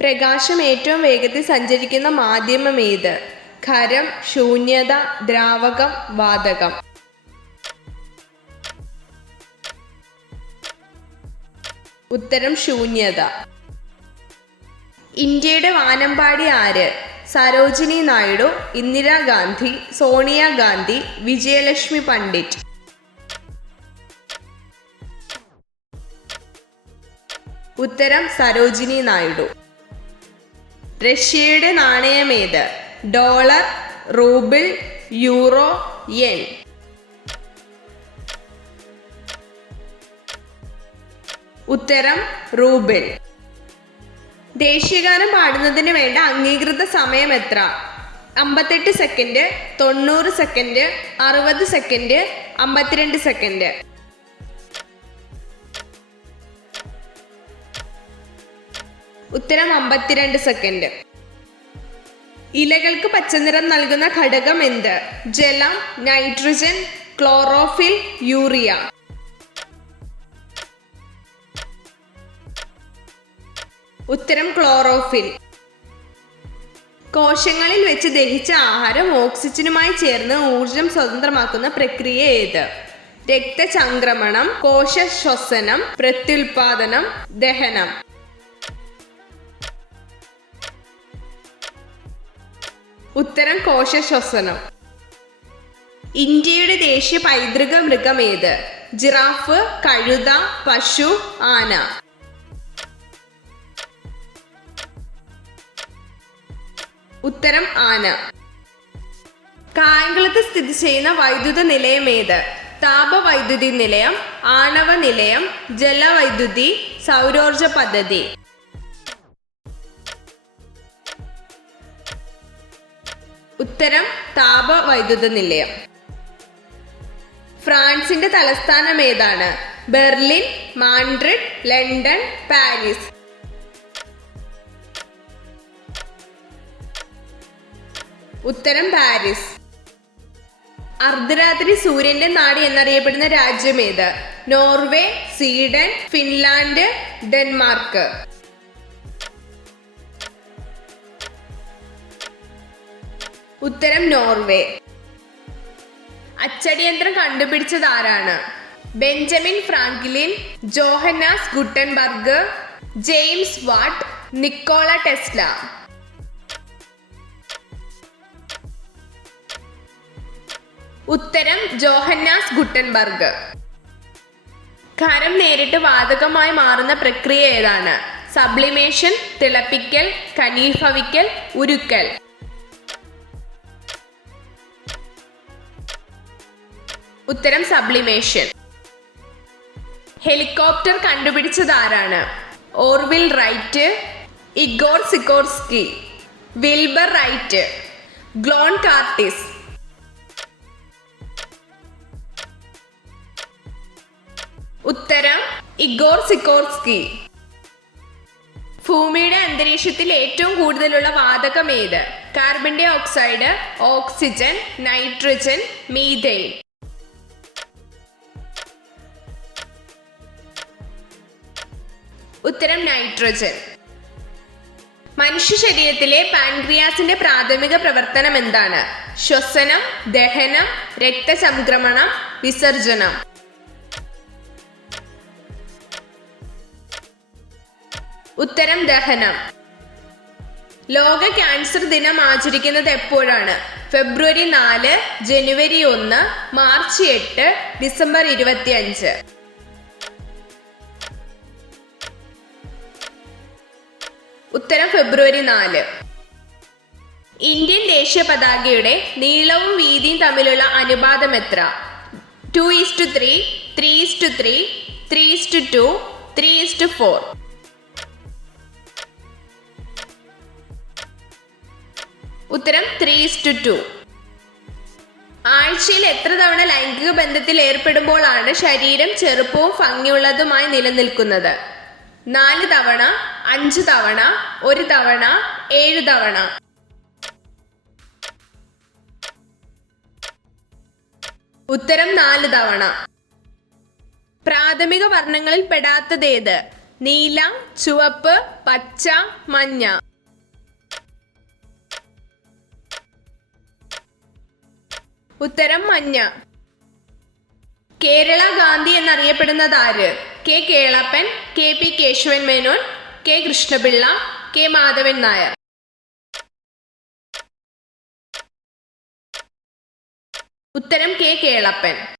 പ്രകാശം ഏറ്റവും വേഗത്തിൽ സഞ്ചരിക്കുന്ന മാധ്യമം ഏത്? ഖരം, ശൂന്യത, ദ്രാവകം, വാതകം. ഉത്തരം ശൂന്യത. ഇന്ത്യയുടെ വാനമ്പാടി ആര്? സരോജിനി നായിഡു, ഇന്ദിരാഗാന്ധി, സോണിയാഗാന്ധി, വിജയലക്ഷ്മി പണ്ഡിറ്റ്. ഉത്തരം സരോജിനി നായിഡു. റഷ്യയുടെ നാണയമേത്? Dollar, rouble, euro, yen. ഉത്തരം റൂബിൾ. ദേശീയഗാനം പാടുന്നതിന് വേണ്ട അംഗീകൃത സമയം എത്ര? 58 സെക്കൻഡ്, 90 സെക്കൻഡ്, 60 സെക്കൻഡ്, 52 സെക്കൻഡ്. ഉത്തരം 52 സെക്കൻഡ്. ഇലകൾക്ക് പച്ചനിറം നൽകുന്ന ഘടകം എന്ത്? ജലം, നൈട്രജൻ, ക്ലോറോഫിൽ, യൂറിയ. ഉത്തരം ക്ലോറോഫിൽ. കോശങ്ങളിൽ വെച്ച് ദഹിച്ച ആഹാരം ഓക്സിജനുമായി ചേർന്ന് ഊർജം സ്വതന്ത്രമാക്കുന്ന പ്രക്രിയ ഏത്? രക്തചംക്രമണം, കോശശ്വസനം, പ്രത്യുൽപാദനം, ദഹനം. ഉത്തരം കോശശ്വസനം. ഇന്ത്യയുടെ ദേശീയ പൈതൃക മൃഗം ഏത്? ജിറാഫ്, കഴുത, പശു, ആന. ഉത്തരം ആന. കായംകുളത്ത് സ്ഥിതി ചെയ്യുന്ന വൈദ്യുത നിലയം ഏത്? താപവൈദ്യുതി നിലയം, ആണവ നിലയം, ജലവൈദ്യുതി, സൗരോർജ പദ്ധതി. ഉത്തരം താപവൈദ്യുത നിലയം. ഫ്രാൻസിന്റെ തലസ്ഥാനം ഏതാണ്? Berlin, Madrid, London, Paris. ഉത്തരം പാരീസ്. അർദ്ധരാത്രി സൂര്യന്റെ നാട് എന്നറിയപ്പെടുന്ന രാജ്യം ഏത്? Norway, Sweden, Finland, Denmark. ഉത്തരം നോർവേ. അച്ചടിയന്ത്രം കണ്ടുപിടിച്ചത് ആരാണ്? Benjamin Franklin, Johannes Gutenberg, James Watt, Nikola Tesla. ഉത്തരം ജോഹന്നാസ് ഗുട്ടൻബർഗ്. ഖരം നേരിട്ട് വാതകമായി മാറുന്ന പ്രക്രിയ ഏതാണ്? സബ്ലിമേഷൻ, തിളപ്പിക്കൽ, ഘനീഭവിക്കൽ, ഉരുക്കൽ. ഉത്തരം സബ്ലിമേഷൻ. ഹെലികോപ്റ്റർ കണ്ടുപിടിച്ചത് ആരാണ്? Orville Wright, Igor Sikorsky, Wilbur Wright, Glenn Curtiss. ഉത്തരം ഇഗോർ സിക്കോർസ്കി. ഭൂമിയുടെ അന്തരീക്ഷത്തിൽ ഏറ്റവും കൂടുതലുള്ള വാതകം ഏത്? Carbon dye oxide, oxygen, nitrogen, methane. ഉത്തരം നൈട്രജൻ. മനുഷ്യ ശരീരത്തിലെ പാൻക്രിയാസിന്റെ പ്രാഥമിക പ്രവർത്തനം എന്താണ്? ശ്വസനം, ദഹനം, രക്തചംക്രമണം, വിസർജനം. ഉത്തരം ദഹനം. ലോക ക്യാൻസർ ദിനം ആചരിക്കുന്നത് എപ്പോഴാണ്? ഫെബ്രുവരി 4, ജനുവരി 1, മാർച്ച് 8, ഡിസംബർ 25. ഉത്തരം ഫെബ്രുവരി 4. ഇന്ത്യൻ ദേശീയ പതാകയുടെ നീളവും വീതിയും തമ്മിലുള്ള അനുപാതം എത്ര? 2:3, 3:3, 3:2, 3:4. ഉത്തരം 3:2. ആഴ്ചയിൽ എത്ര തവണ ലൈംഗിക ബന്ധത്തിൽ ഏർപ്പെടുമ്പോഴാണ് ശരീരം ചെറുപ്പവും ഭംഗിയുള്ളതുമായി നിലനിൽക്കുന്നത്? 4 തവണ, 5 തവണ, 1 തവണ, 7 തവണ. ഉത്തരം 4 തവണ. പ്രാഥമിക വർണ്ണങ്ങളിൽ പെടാത്തതേത്? നീല, ചുവപ്പ്, പച്ച, മഞ്ഞ. ഉത്തരം മഞ്ഞ. കേരള ഗാന്ധി എന്നറിയപ്പെടുന്നത് ആര്? K Kelappan, K P Kesavan Menon, K Krishnapillai, K Madhavan Nair. ഉത്തരം കെ കേളപ്പൻ.